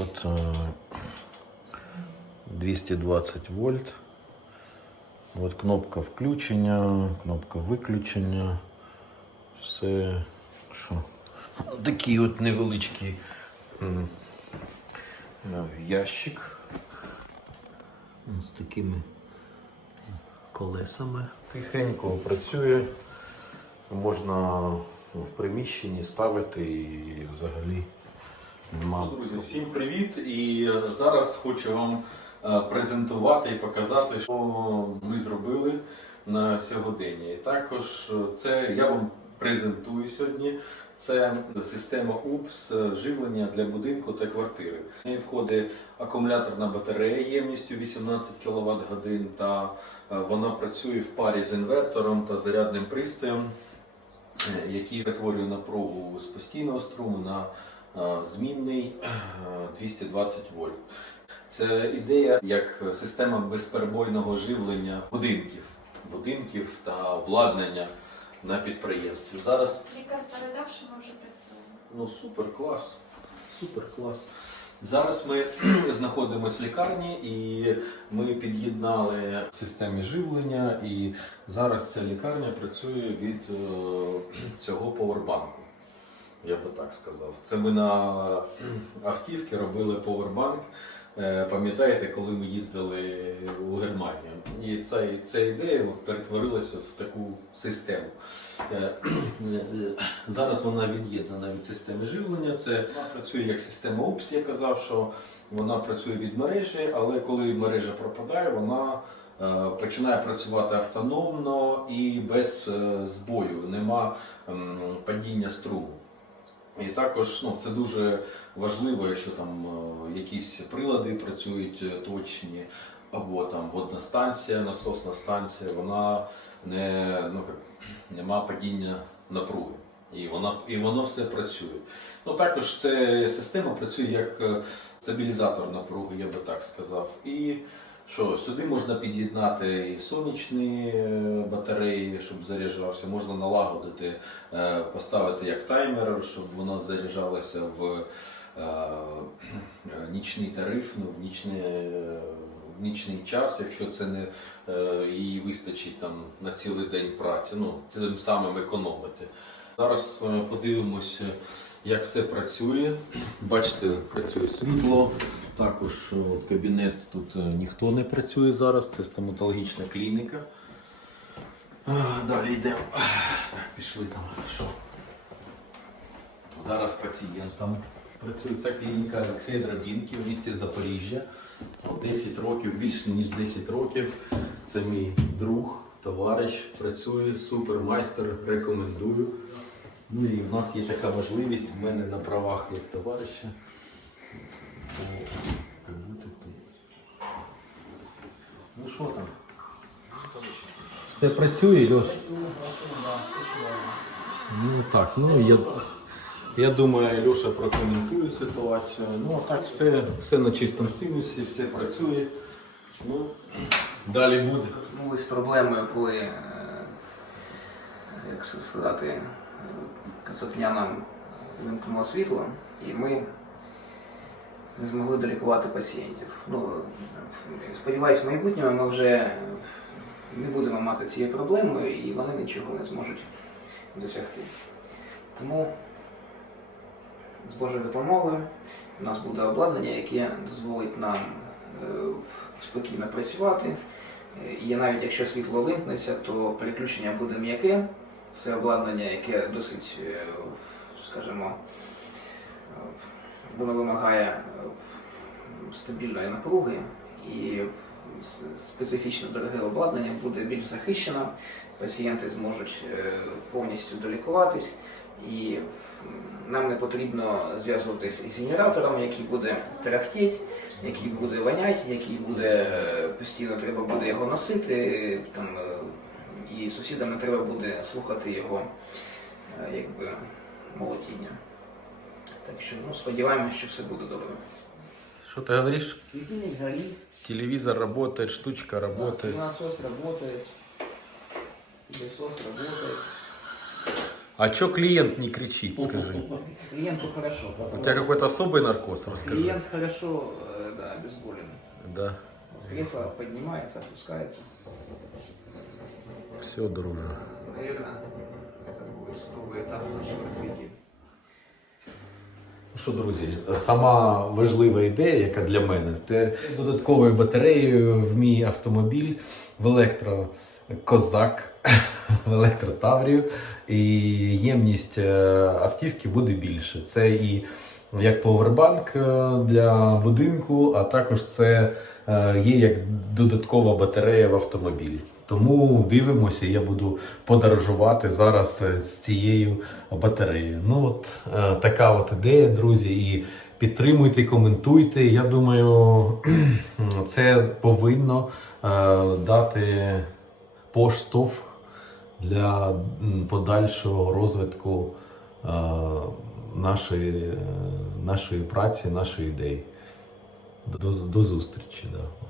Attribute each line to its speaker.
Speaker 1: от е, 220 вольт. От кнопка включення, кнопка виключення. Все, що такий от невеличкий е, ящик з такими колесами. Тихенько працює. Можна в приміщенні ставити і взагалі нема.
Speaker 2: Друзі, всім привіт! І е, зараз хочу вам е, презентувати і показати, що ми зробили на сьогодення. І також е, це я вам презентую сьогодні. Це система УПС живлення для будинку та квартири. В неї входить акумуляторна батарея ємністю 18 кВт годин, та вона працює в парі з інвертором та зарядним пристроєм, який перетворює напругу з постійного струму на змінний е, 220 вольт. Це ідея як система безперебойного живлення будинків, будинків та обладнання на підприємстві. Зараз
Speaker 3: Лікар передав, що ми вже працюємо.
Speaker 2: Ну, супер клас. Супер клас. Зараз ми знаходимося в лікарні і ми під'єднали в системі живлення, і зараз ця лікарня працює від е, цього повербанку. Я би так сказав. Це ми на автівці робили повербанк. Е, Пам'ятаєте, коли ми їздили у Германію? І ця, ця ідея перетворилася в таку систему. Е, Зараз вона від'єднана від системи живлення. Це вона працює як система ОПС. Я казав, що вона працює від мережі, але коли мережа пропадає, вона е, починає працювати автономно і без е, збою, нема падіння струму. І також ну, це дуже важливо, якщо там е, якісь прилади працюють е, точні, або там водна станція, насосна станція, вона не ну нема падіння напруги. І вона і воно все працює. Ну також ця система працює як е, стабілізатор напруги, я би так сказав. І що сюди можна під'єднати і сонячні е, батареї, щоб заряджався, можна налагодити, е, поставити як таймер, щоб воно заряджалося в е, нічний тариф, ну, в нічний, в нічний час, якщо це не їй вистачить там на цілий день праці, ну тим самим економити. Зараз подивимося, як все працює. Бачите, працює світло. Також о, кабінет тут е, ніхто не працює зараз, це стоматологічна клініка. Далі йдемо. Пішли там. Що? Зараз пацієнтам працює ця клініка Олексія Драбінки в місті Запоріжжя. 10 років, більше ніж 10 років. Це мій друг, товариш, працює, супер майстер, рекомендую. Ну і в нас є така можливість в мене на правах як товариша. Ну що там? Це працює, Льош? Ну так, ну я, я думаю, Льоша прокоментує ситуацію. Ну а так все, все на чистому синусі, все працює. Ну, далі буде.
Speaker 4: стикнулися з проблемою, коли, е, як сказати, Кацапня нам вимкнуло світло, і ми не змогли долікувати пацієнтів. Ну, сподіваюсь, в майбутньому ми вже не будемо мати цієї проблеми і вони нічого не зможуть досягти. Тому з Божою допомогою у нас буде обладнання, яке дозволить нам е, спокійно працювати. Е, І навіть якщо світло вимкнеться, то переключення буде м'яке. Це обладнання, яке досить, е, скажімо, е, воно вимагає е, стабільної напруги і специфічно дороге обладнання буде більш захищено. Пацієнти зможуть повністю долікуватись, і нам не потрібно зв'язуватися із генератором, який буде тарахтіти, який буде вонять, який буде постійно треба буде його носити, там, і сусідам не треба буде слухати його е, якби, молотіння. Так що ну, сподіваємося, що все буде добре.
Speaker 1: Что ты говоришь?
Speaker 4: Светильник горит,
Speaker 1: Телевизор работает, штучка
Speaker 4: да,
Speaker 1: работает.
Speaker 4: насос работает, пылесос работает.
Speaker 2: А чё клиент не кричит, скажи?
Speaker 4: Клиенту хорошо.
Speaker 2: У тебя какой-то особый наркоз, расскажи.
Speaker 4: Клиент хорошо, э, да, обезболен.
Speaker 2: Да,
Speaker 4: Вот Кресло поднимается, опускается.
Speaker 2: все, друже.
Speaker 4: Наверное, это будет новый этап нашего развития.
Speaker 2: Ну що, друзі, сама важлива ідея, яка для мене, це додатковою батареєю в мій автомобіль в електрокозак, в електротаврію, і ємність е, автівки буде більше. Це і як повербанк е, для будинку, а також це е, є як додаткова батарея в автомобіль. Тому дивимося, я буду подорожувати зараз е, з цією батареєю. Ну от така от ідея, друзі. І підтримуйте, коментуйте. Я думаю, це повинно дати поштовх для подальшого розвитку нашої, е, нашої праці, нашої ідеї. До, до зустрічі. Да.